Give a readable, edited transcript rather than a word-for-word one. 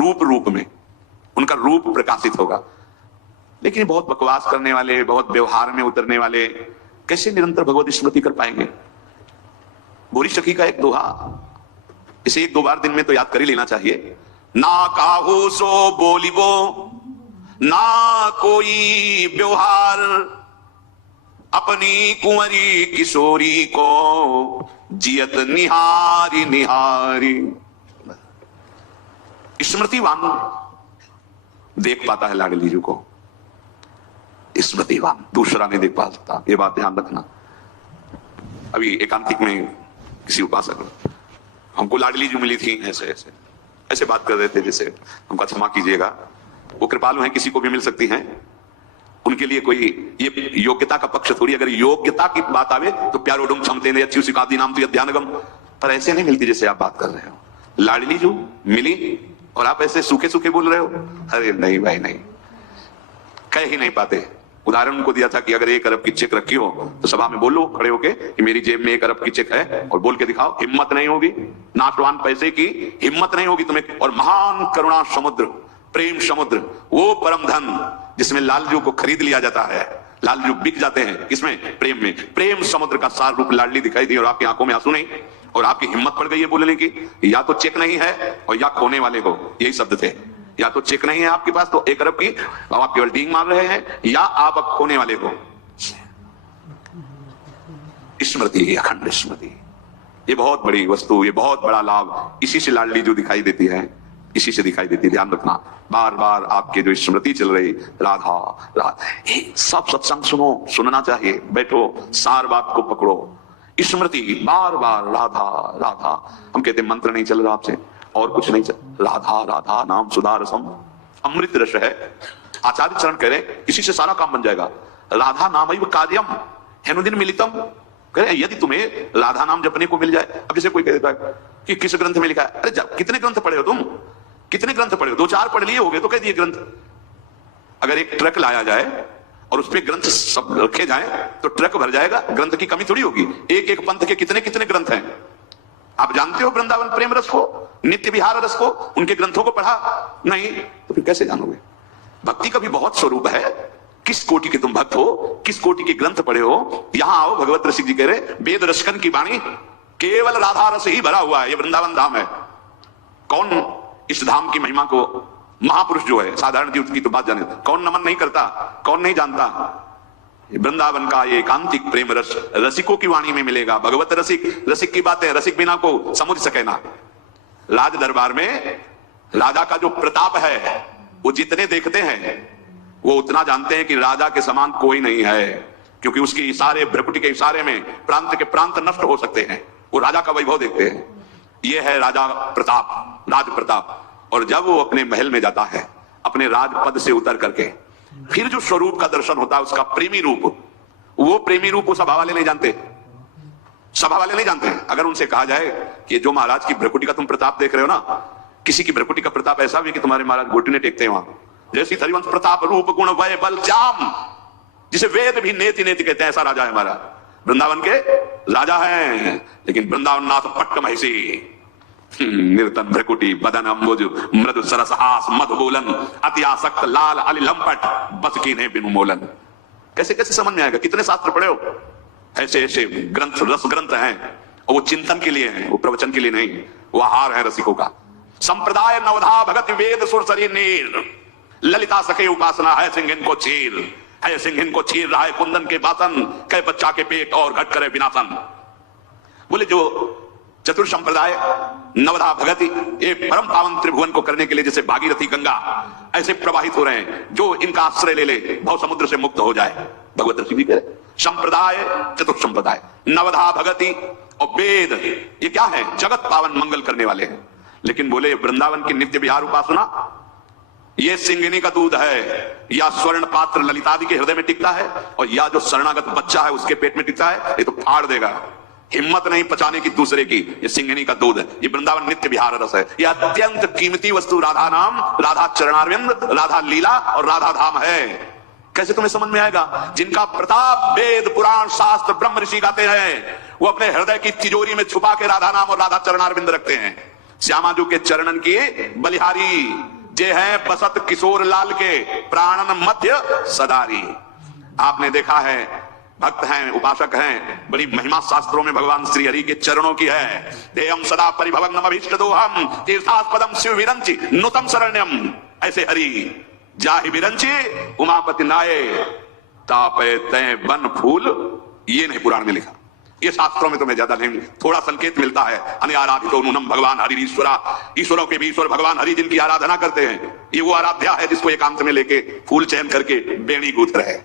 रूप रूप में उनका रूप प्रकाशित होगा। लेकिन बहुत बकवास करने वाले, बहुत व्यवहार में उतरने वाले कैसे निरंतर भगवत स्मृति कर पाएंगे? बोरी सखी का एक दोहा, इसे 1-2 बार दिन में तो याद कर ही लेना चाहिए। ना काहू सो बोलिबो ना कोई व्यवहार, अपनी कुंवरी किशोरी को जियत निहारी निहारी। स्मृतिवान देख पाता है लाडली जी को, स्मृतिवान दूसरा नहीं देख पा सकता, ये बात ध्यान रखना। अभी एकांतिक में किसी उपासक हमको लाडली जी मिली थी, ऐसे ऐसे ऐसे बात कर रहे थे जैसे, हमको क्षमा कीजिएगा, वो कृपालु हैं, किसी को भी मिल सकती हैं, उनके लिए कोई ये योग्यता का पक्ष थोड़ी। अगर योग्यता की बात आवे तो प्यारो डुम क्षमते ने अच्छी सिकादी नाम तो ध्यानगम, पर ऐसे नहीं मिलती जैसे आप बात कर रहे हो। लाडली जो मिली और आप ऐसे सूखे सूखे बोल रहे हो, अरे नहीं भाई नहीं, कह ही नहीं पाते। उदाहरण उनको दिया था कि अगर 1 अरब की चेक रखी हो तो सभा में बोलो खड़े होके कि मेरी जेब में 1 अरब की चेक है, और बोल के दिखाओ। हिम्मत नहीं होगी, नाशवान पैसे की हिम्मत नहीं होगी तुम्हें। और महान करुणा समुद्र, प्रेम समुद्र, वो परम धन जिसमें लालजू को खरीद लिया जाता है, लालजू बिक जाते हैं, किसमें? प्रेम में। प्रेम समुद्र का सार रूप लाडली दिखाई दी और आपकी आंखों में आंसू नहीं, और आपकी हिम्मत पड़ गई है बोलने की या तो चेक नहीं है और या खोने वाले को, यही शब्द थे। या तो चेक नहीं है आपके पास तो 1 अरब की, और आप केवल डींग मार रहे हैं, या आप अब खोने वाले को। स्मृति, अखंड स्मृति, ये बहुत बड़ी वस्तु, ये बहुत बड़ा लाभ, इसी से लाडली जो दिखाई देती है, इसी से दिखाई देती है। ध्यान रखना, बार बार आपके जो स्मृति चल रही, राधा राधा, सब सत्संग सुनो, सुनना चाहिए, बैठो, सार बात को पकड़ो। स्मृति बार बार राधा राधा, हम कहते मंत्र नहीं चल रहा आपसे और कुछ नहीं चल, राधा राधा नाम सुधा रसम, अमृत रस है। आचार्य चरण कह रहे इसी से सारा काम बन जाएगा। राधा नाम कार्यम हेनुदिन मिलितम, कह रहे यदि तुम्हें राधा नाम जपने को मिल जाए। अब जैसे कोई कह देता है कि किस ग्रंथ में लिखा है, अरे जब कितने ग्रंथ पढ़े हो तुम, कितने ग्रंथ पढ़े हो? 2-4 पढ़ लिए होगे तो कह दिए ग्रंथ। अगर एक ट्रक लाया जाए और उसपे ग्रंथ सब रखे जाएं तो ट्रक भर जाएगा, ग्रंथ की कमी थोड़ी होगी। एक एक पंथ के कितने कितने ग्रंथ हैं। आप जानते हो वृंदावन प्रेम रस को, नित्य विहार रस को, उनके ग्रंथों को पढ़ा नहीं तो फिर कैसे जानोगे? भक्ति का भी बहुत स्वरूप है, किस कोटि के तुम भक्त हो, किस कोटि के ग्रंथ पढ़े हो। यहां आओ, भगवत रसिक जी कह रहे वेद रसकन की वाणी केवल राधा रस ही भरा हुआ है, ये वृंदावन धाम है। कौन इस धाम की महिमा को, महापुरुष जो है, साधारण जीव की तो बात जाने, कौन नमन नहीं करता, कौन नहीं जानता? वृंदावन का ये एकांतिक प्रेम रस रसिकों की वाणी में मिलेगा। भगवत रसिक, रसिक की बातें रसिक बिना को समझ सके ना। राज दरबार में राजा का जो प्रताप है, वो जितने देखते हैं वो उतना जानते हैं कि राजा के समान कोई नहीं है, क्योंकि उसके इशारे, भ्रकुटी के इशारे में प्रांत के प्रांत नष्ट हो सकते हैं। वो राजा का वैभव देखते हैं। ये है राजा प्रताप, राज प्रताप। और जब वो अपने महल में जाता है, अपने राजपद से उतर करके, फिर जो स्वरूप का दर्शन होता है, उसका प्रेमी रूप, वो प्रेमी रूप वो सभा वाले नहीं जानते, सभा वाले नहीं जानते। अगर उनसे कहा जाए कि जो महाराज की भ्रकुटी का तुम प्रताप देख रहे हो ना, किसी की भ्रकुटी का प्रताप ऐसा भी कि तुम्हारे महाराज घुटने टेकते हैं वहां, जैसी हरिवंश प्रताप रूप गुण वय बल चाम, जिसे वेद भी नेति नेति कहते हैं, ऐसा राजा है हमारा। वृंदावन के राजा हैं, लेकिन वृंदावन नाथ पट्ट महिषी, निर्तन भ्रकुटी बदन अम्बुज मृदु सरस हास मध बोलन, अति आसक्त लाल अली लंपट बस की ने बिनु मोलन। कैसे कैसे समझ में आएगा? कितने शास्त्र पढ़े हो? ऐसे ऐसे ग्रंथ, रस ग्रंथ हैं, और वो चिंतन के लिए हैं, वो प्रवचन के लिए नहीं। वो आहार है रसिकों का। संप्रदाय नवधा भगत वेद सुर शरीर नीर, ललिता सखे उपासना है सिंह को चीर, है सिंह को चीर रहा है कुंदन के बासन, कह बच्चा के पेट और घट करे विनाशन। बोले जो चतुर संप्रदाय नवधा भगति, ये परम पावन त्रिभुवन को करने के लिए जैसे भागीरथी गंगा ऐसे प्रवाहित हो रहे हैं, जो इनका आश्रय ले ले भव समुद्र से मुक्त हो जाए। भगवत ऋषि भी कह रहे संप्रदाय, चतुर संप्रदाय, नवधा भगति और वेद, ये क्या है? जगत पावन मंगल करने वाले हैं। लेकिन बोले वृंदावन की नित्य विहार उपासना, ये सिंगिनी का दूध है, या स्वर्ण पात्र ललितादि के हृदय में टिकता है, और या जो शरणागत बच्चा है उसके पेट में टिकता है, ये तो फाड़ देगा, हिम्मत नहीं पचाने की दूसरे की। ये सिंगिनी का दूध है, ये वृंदावन नित्य विहार रस है। ये अत्यंत कीमती वस्तु राधा नाम, राधा चरणारविंद, राधा लीला और राधा धाम है। कैसे तुम्हें समझ में आएगा? जिनका प्रताप वेद पुराण शास्त्र ब्रह्म ऋषि गाते हैं, वो अपने हृदय की तिजोरी में छुपा के राधा नाम और राधा चरणारविंद रखते हैं। श्यामाजू के चरणन की बलिहारी, जे है बसत किशोर लाल के प्राणन मध्य सदारी। आपने देखा है भक्त हैं, उपासक हैं, बड़ी महिमा शास्त्रों में भगवान श्री हरि के चरणों की है। देयम सदा परिभवग्नम अभीष्टदोहम तीर्थास्पदम शिव विरंचि नुतम शरण्यम। ऐसे हरि जाहि विरंचि उमापति नाये तापे तय वन फूल। ये नहीं पुराण में लिखा, ये शास्त्रों में तो मैं ज्यादा नहीं, थोड़ा संकेत मिलता है। अनाराधितो नूनम भगवान हरि ईश्वरा, ईश्वरों के भी ईश्वर भगवान हरि जिनकी आराधना करते हैं, ये वो आराध्या है जिसको एकांत में लेके फूल चयन करके बेणी गूंथ रहे।